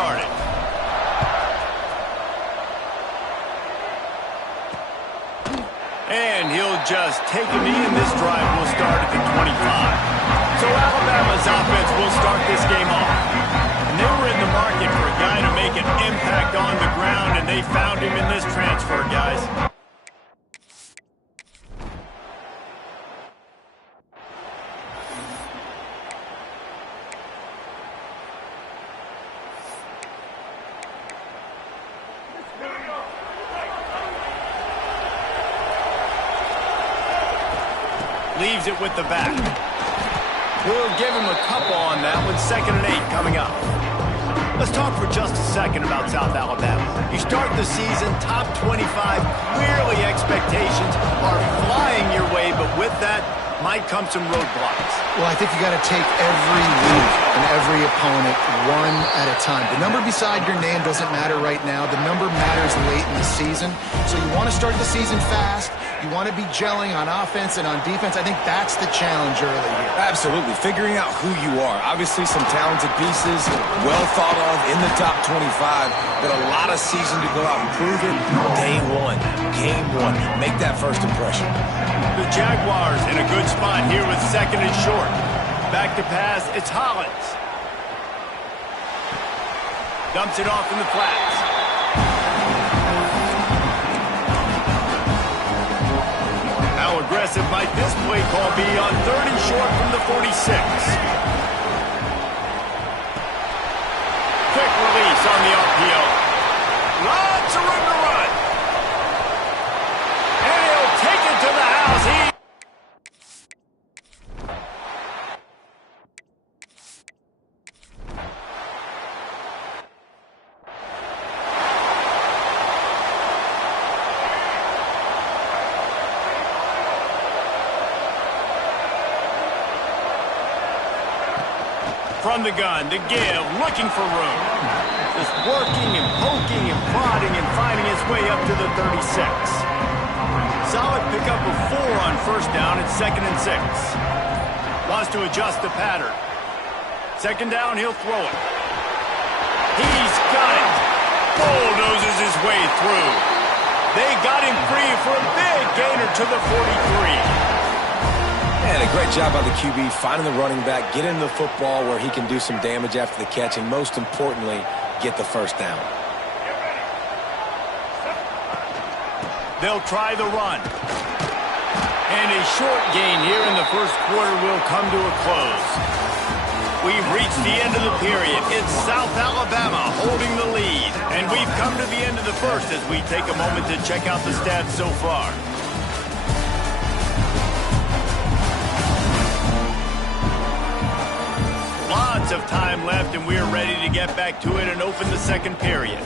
started. And he'll just take a knee, and this drive will start at the 25. So Alabama's offense will start this game off. And they were in the market for a guy to make an impact on the ground, and they found him in this transfer, guys. Leaves it with the back. We'll give him a couple on that one. 2nd and 8 coming up. Let's talk for just a second about South Alabama. You start the season top 25. Clearly expectations are flying your way, but with that might come some roadblocks. Well, I think you got to take every week and every opponent one at a time. The number beside your name doesn't matter right now. The number matters late in the season. So you want to start the season fast. You want to be gelling on offense and on defense. I think that's the challenge early here. Absolutely. Figuring out who you are. Obviously some talented pieces, well thought of in the top 25, but a lot of season to go out and prove it. Day one, game one. Make that first impression. The Jaguars in a good spot here with 2nd and short. Back to pass, it's Hollins. Dumps it off in the flats. How aggressive might this play call be on 3rd and short from the 46? Quick release on the RPO. Lots of room to run. And he'll take it to the house. From the gun, the give, looking for room. Just working and poking and prodding and finding his way up to the 36. Solid pickup of 4 on 1st down at 2nd and 6. Wants to adjust the pattern. 2nd down, he'll throw it. He's got it. Bulldozes his way through. They got him free for a big gainer to the 43. And a great job by the QB finding the running back, getting the football where he can do some damage after the catch, and most importantly, get the 1st down. They'll try the run. And a short gain here in the 1st quarter will come to a close. We've reached the end of the period. It's South Alabama holding the lead. And we've come to the end of the 1st as we take a moment to check out the stats so far. Lots of time left, and we're ready to get back to it and open the 2nd period.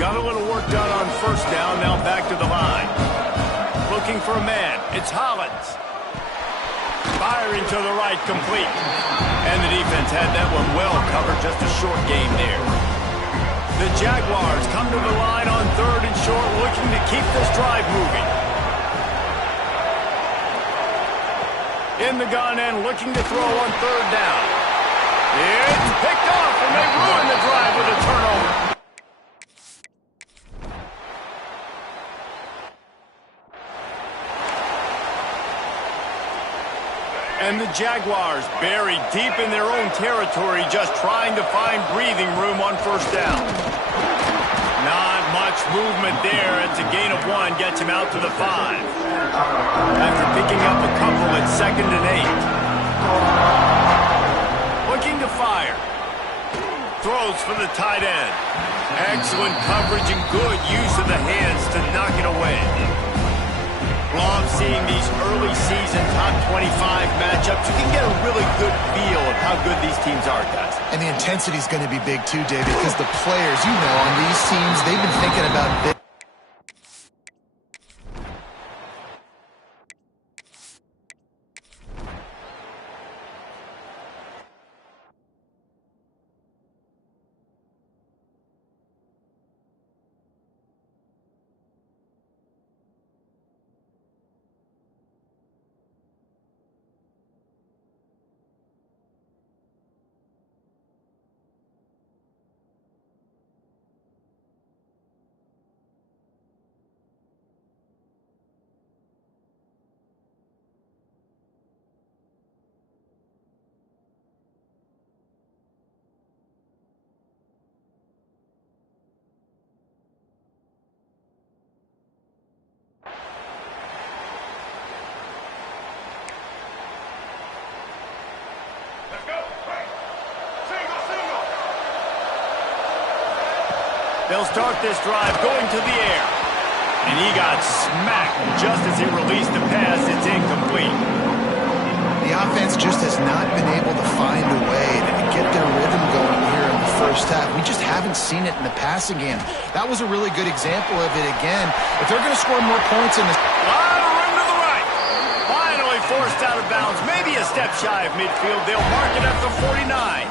Got a little work done on 1st down, now back to the line. Looking for a man, it's Hollins. Firing to the right, complete. And the defense had that one well covered, just a short game there. The Jaguars come to the line on 3rd and short, looking to keep this drive moving. In the gun and looking to throw on third down. It's picked off, and they ruin the drive with a turnover. And the Jaguars buried deep in their own territory, just trying to find breathing room on first down. Not much movement there. It's a gain of 1, gets him out to the 5. After picking up a couple at 2nd and 8. Looking to fire. Throws for the tight end. Excellent coverage and good use of the hands to knock it away. Love seeing these early season top 25 matchups. You can get a really good feel of how good these teams are, guys. And the intensity is going to be big too, David, because the players, you know, on these teams, they've been thinking about this. They'll start this drive going to the air. And he got smacked just as he released the pass. It's incomplete. The offense just has not been able to find a way to get their rhythm going here in the first half. We just haven't seen it in the passing game. That was a really good example of it again. If they're going to score more points in this... lot of room to the right. Finally forced out of bounds. Maybe a step shy of midfield. They'll mark it at the 49.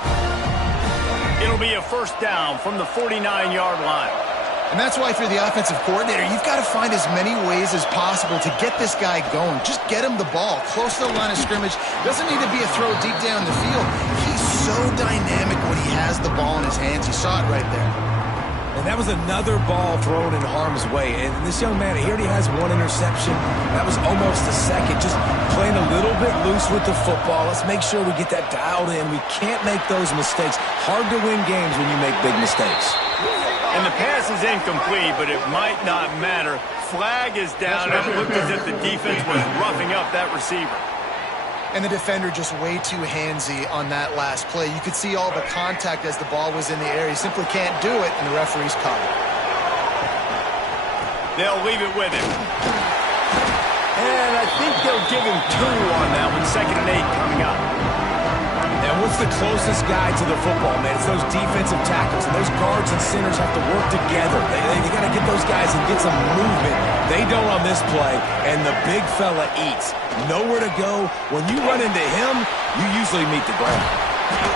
It'll be a first down from the 49-yard line. And that's why, if you're the offensive coordinator, you've got to find as many ways as possible to get this guy going. Just get him the ball close to the line of scrimmage. Doesn't need to be a throw deep down the field. He's so dynamic when he has the ball in his hands. You saw it right there. And that was another ball thrown in harm's way. And this young man, he already has 1 interception. That was almost a second. Just playing a little bit loose with the football. Let's make sure we get that dialed in. We can't make those mistakes. Hard to win games when you make big mistakes. And the pass is incomplete, but it might not matter. Flag is down. It looked as if the defense was roughing up that receiver. And the defender just way too handsy on that last play. You could see all the contact as the ball was in the air. He simply can't do it, and the referee's caught it. They'll leave it with him. And I think they'll give him 2 on that one. 2nd and 8 coming up. And what's the closest guy to the football, man? It's those defensive tackles, and those guards and centers have to work together. They got to get those guys and get some movement. They don't on this play, and the big fella eats. Nowhere to go. When you run into him, you usually meet the ground.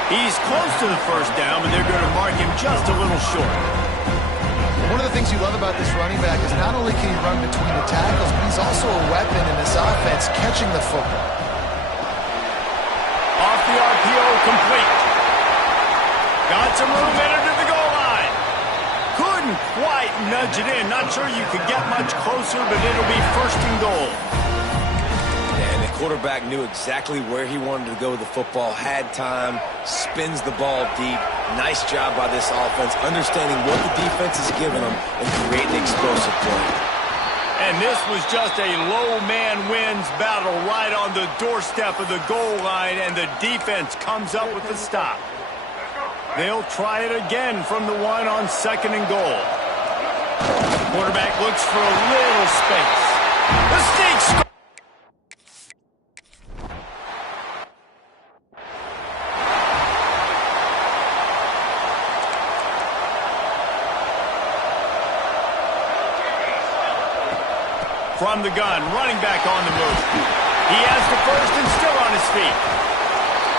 He's close to the first down, but they're going to mark him just a little short. One of the things you love about this running back is not only can he run between the tackles, but he's also a weapon in this offense, catching the football. Off the RPO, complete. Got some room, entered to the goal line. Couldn't quite nudge it in. Not sure you could get much closer, but it'll be 1st and goal. And the quarterback knew exactly where he wanted to go with the football, had time, spins the ball deep. Nice job by this offense, understanding what the defense is giving them and creating explosive play. And this was just a low man wins battle right on the doorstep of the goal line, and the defense comes up with the stop. They'll try it again from the 1 on 2nd and goal. Quarterback looks for a little space. The Snakes score. From the gun, running back on the move. He has the first and still on his feet.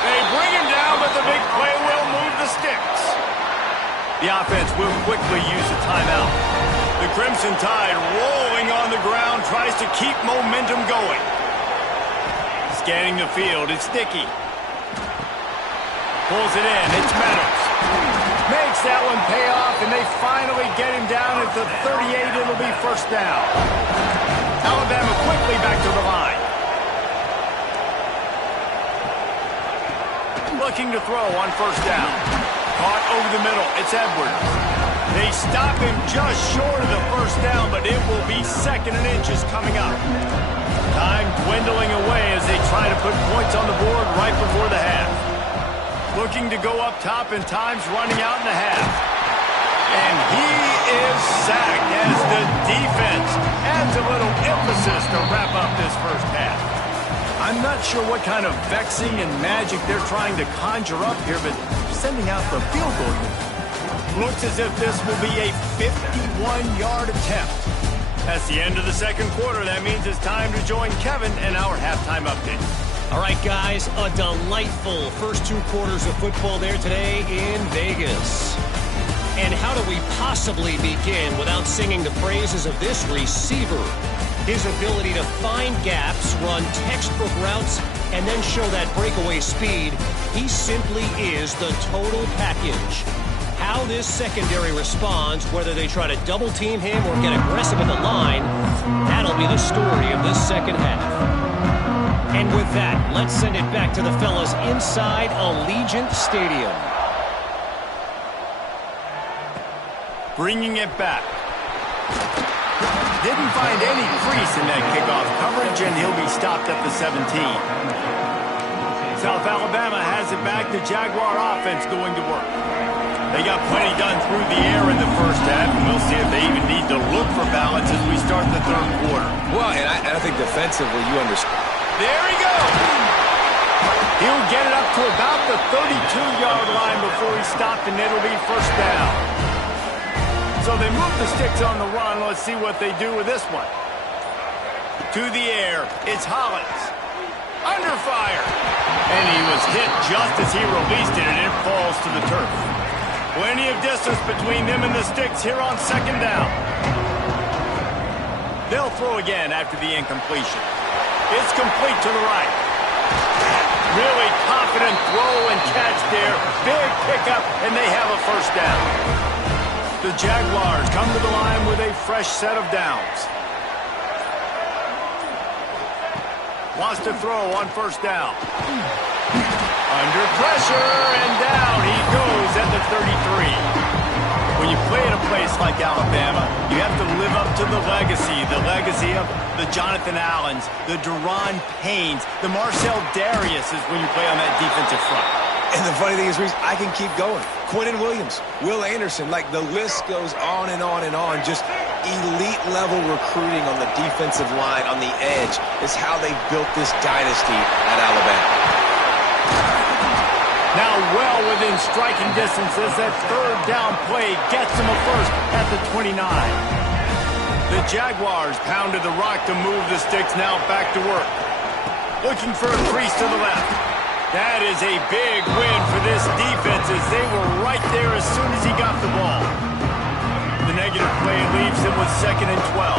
They bring him down, but the big play will move the sticks. The offense will quickly use a timeout. The Crimson Tide rolling on the ground, tries to keep momentum going. Scanning the field, it's Dickey. Pulls it in, it's Meadows. Makes that one pay off, and they finally get him down at the 38. It'll be first down. Alabama quickly back to the line. Looking to throw on first down. Caught over the middle, it's Edwards. They stop him just short of the first down, but it will be 2nd and inches coming up. Time dwindling away as they try to put points on the board right before the half. Looking to go up top, and time's running out in the half. And he is sacked as the defense adds a little emphasis to wrap up this first half. I'm not sure what kind of vexing and magic they're trying to conjure up here, but sending out the field goal unit. Looks as if this will be a 51-yard attempt. That's the end of the second quarter. That means it's time to join Kevin and our halftime update. All right, guys, a delightful first 2 quarters of football there today in Vegas. And how do we possibly begin without singing the praises of this receiver? His ability to find gaps, run textbook routes, and then show that breakaway speed. He simply is the total package. How this secondary responds, whether they try to double-team him or get aggressive at the line, that'll be the story of this second half. And with that, let's send it back to the fellas inside Allegiant Stadium. Bringing it back. Didn't find any crease in that kickoff coverage, and he'll be stopped at the 17. South Alabama has it back. The Jaguar offense going to work. They got plenty done through the air in the first half, and we'll see if they even need to look for balance as we start the third quarter. Well, and I think defensively, you understand. There he goes. He'll get it up to about the 32-yard line before he's stopped, and it'll be first down. So they move the sticks on the run. Let's see what they do with this one. To the air, it's Hollins. Under fire. And he was hit just as he released it, and it falls to the turf. Plenty of distance between them and the sticks here on second down. They'll throw again after the incompletion. It's complete to the right. Really confident throw and catch there. Big pickup, and they have a first down. The Jaguars come to the line with a fresh set of downs. Wants to throw on first down. Under pressure, and down he goes at the 33. When you play at a place like Alabama, you have to live up to the legacy of the Jonathan Allens, the Daron Paynes, the Marcel Dariuses when you play on that defensive front. And the funny thing is, Reese, I can keep going. Quinnen Williams, Will Anderson, like the list goes on and on and on. Just elite-level recruiting on the defensive line, on the edge, is how they built this dynasty at Alabama. Now well within striking distance as that third down play gets him a first at the 29. The Jaguars pounded the rock to move the sticks, now back to work. Looking for a crease to the left. That is a big win for this defense as they were right there as soon as he got the ball. The negative play leaves him with 2nd and 12.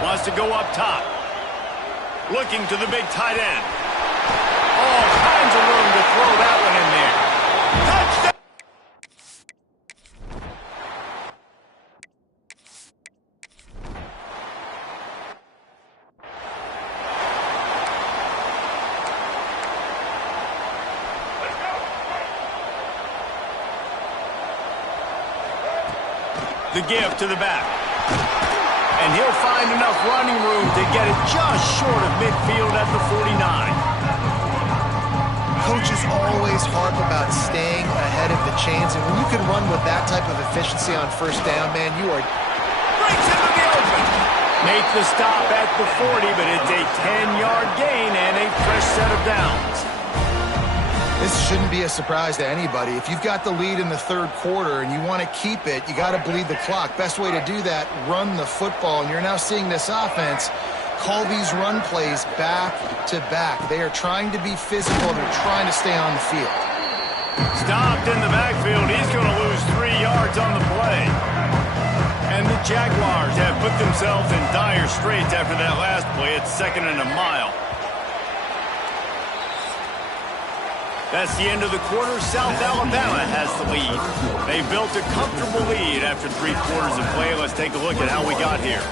Wants to go up top. Looking to the big tight end. All kinds of room to throw that one in there. Touchdown! The give to the back. And he'll find enough running room to get it just short of midfield at the 49. Coaches always harp about staying ahead of the chains, and when you can run with that type of efficiency on first down, man, you are... Breaks into the open. Make the stop at the 40, but it's a 10-yard gain and a fresh set of downs. This shouldn't be a surprise to anybody. If you've got the lead in the third quarter and you want to keep it, you got to bleed the clock. Best way to do that, run the football, and you're now seeing this offense call these run plays back to back. They are trying to be physical. They're trying to stay on the field. Stopped in the backfield. He's going to lose 3 yards on the play. And the Jaguars have put themselves in dire straits after that last play. It's 2nd and a mile. That's the end of the quarter. South Alabama has the lead. They built a comfortable lead after 3 quarters of play. Let's take a look at how we got here.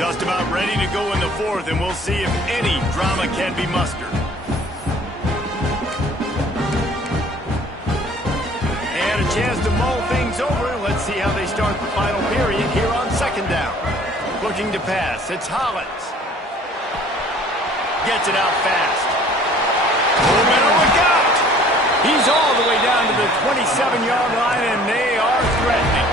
Just about ready to go in the 4th, and we'll see if any drama can be mustered. And a chance to mull things over. Let's see how they start the final period here on 2nd down. Looking to pass. It's Hollins. Gets it out fast. Oh, better look out! He's all the way down to the 27-yard line, and they are threatening.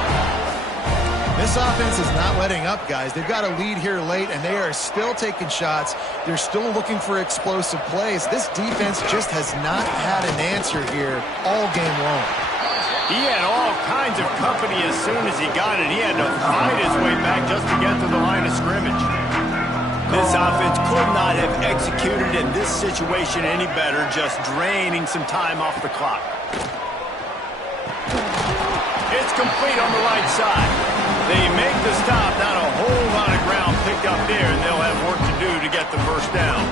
This offense is not letting up, guys. They've got a lead here late, and they are still taking shots. They're still looking for explosive plays. This defense just has not had an answer here all game long. He had all kinds of company as soon as he got it. He had to fight his way back just to get to the line of scrimmage. This offense could not have executed in this situation any better, just draining some time off the clock. It's complete on the right side. They make the stop, not a whole lot of ground picked up there, and they'll have work to do to get the first down.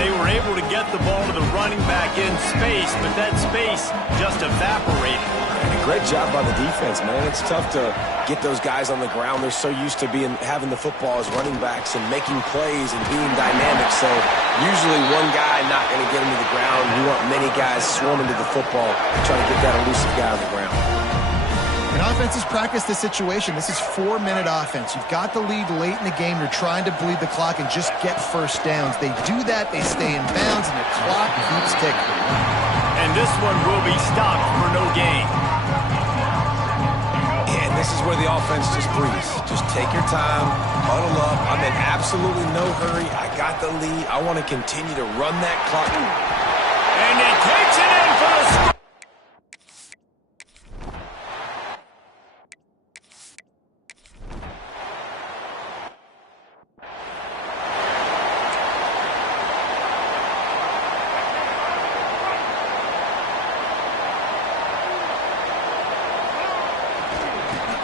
They were able to get the ball to the running back in space, but that space just evaporated. And a great job by the defense, man. It's tough to get those guys on the ground. They're so used to having the football as running backs and making plays and being dynamic. So usually one guy not going to get him to the ground. You want many guys swarming to the football, trying to get that elusive guy on the ground. And offenses practice this situation. This is 4-minute offense. You've got the lead late in the game. You're trying to bleed the clock and just get first downs. They do that. They stay in bounds, and the clock keeps ticking. And this one will be stopped for no gain. And this is where the offense just breathes. Just take your time, huddle up. I'm in absolutely no hurry. I got the lead. I want to continue to run that clock. And he takes it in for the score.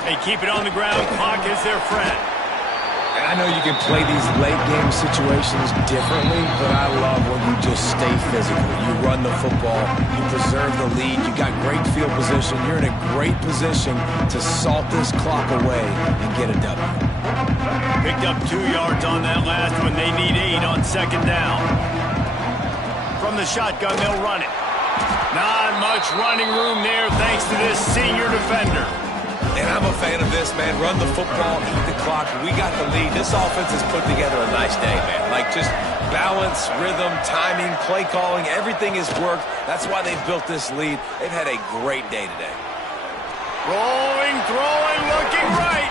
They keep it on the ground. Clock is their friend. And I know you can play these late-game situations differently, but I love when you just stay physical. You run the football. You preserve the lead. You got great field position. You're in a great position to salt this clock away and get a W. Picked up 2 yards on that last one. They need 8 on 2nd down. From the shotgun, they'll run it. Not much running room there thanks to this senior defender. And I'm a fan of this, man. Run the football, eat the clock. We got the lead. This offense has put together a nice day, man. Like just balance, rhythm, timing, play calling, everything has worked. That's why they've built this lead. They've had a great day today. Rolling, throwing, looking right.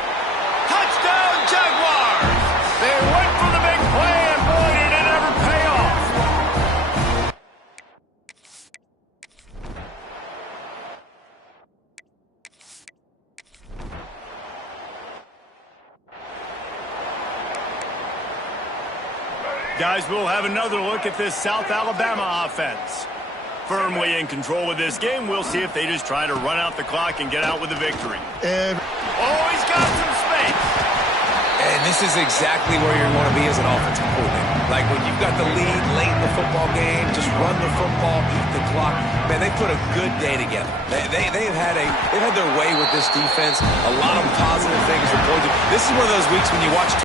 Touchdown, Jaguars! They went for the big play, and boy, did it ever pay off. Guys, we'll have another look at this South Alabama offense. Firmly in control of this game. We'll see if they just try to run out the clock and get out with a victory. Oh, he's got some space. And this is exactly where you want to be as an offensive coordinator. Like when you've got the lead late in the football game, just run the football, eat the clock. Man, they put a good day together. They've had their way with this defense. A lot of positive things to point to. This is one of those weeks when you watch